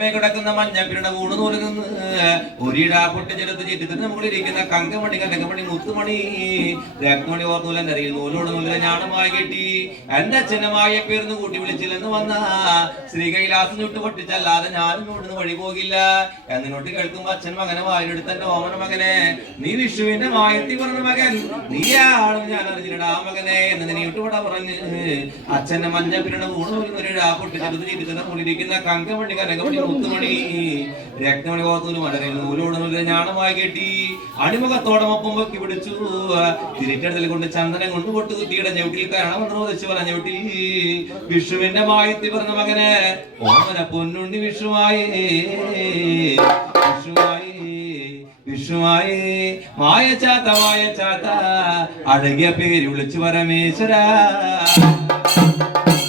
തലമേ കിടക്കുന്ന മഞ്ഞപ്പിരുടെ ഊണ് നൂലുകുന്നു ഒരിടാ പൊട്ടിച്ചെടുത്ത് ചിറ്റത്തിന് മുകളിലിരിക്കുന്ന കങ്കമണി കനകമണി മുത്തുമണി രക്തമണി ഓർന്നൂലെന്റെ അറിയിൽ നൂലോട് നൂലിനെ ഞാണമായി കെട്ടി എന്റെ അച്ഛനമായ പേർന്ന് കൂട്ടി വിളിച്ചില്ലെന്ന് വന്ന ശ്രീ കൈലാസം ചുട്ട് പൊട്ടിച്ചല്ലാതെ ഞാനും ഇവിടുന്ന് വഴി പോകില്ല എന്നിനോട്ട് കേൾക്കുമ്പോ അച്ഛൻ മകനെ വായിലെടുത്ത എന്റെ ഓമന മകനെ നീ വിഷുവിന്റെ മായത്തി പറഞ്ഞ മകൻ നീയാണെന്ന് ഞാൻ അറിഞ്ഞില്ലടാ മകനെ എന്ന് നീട്ടുപട പറഞ്ഞ് അച്ഛന്റെ മഞ്ഞപ്പിരുടെ ഊണൊരിടാ പൊട്ടിച്ചെടുത്ത് ചിറ്റത്തിന് മുകളിലിരിക്കുന്ന കങ്കമണി കനകമണി മുത്തുമണി രക്തമണി ഓർന്നൂല് മലരയിൽ നൂലോട് നൂലിനെ ഞാണമായി കെട്ടി അണിമുഖത്തോടൊപ്പം പൊക്കി പിടിച്ചു തിരിച്ചെടുത്തൽ കൊണ്ട് ചന്ദനം കൊണ്ട് പൊട്ടു കുത്തിയുടെ ഞെവിട്ടിൽ കരണമെന്ന് വെച്ച് പറഞ്ഞ ഞെവിട്ടി വിഷുവിന്റെ മായത്തി പറഞ്ഞ മകനെ ഓമന പൊന്നുണ്ണി വിഷുവായേ വിഷുവായേ വിഷുവായേ മായ ചാത്ത അഴകിയ പേര് വിളിച്ചു പരമേശ്വര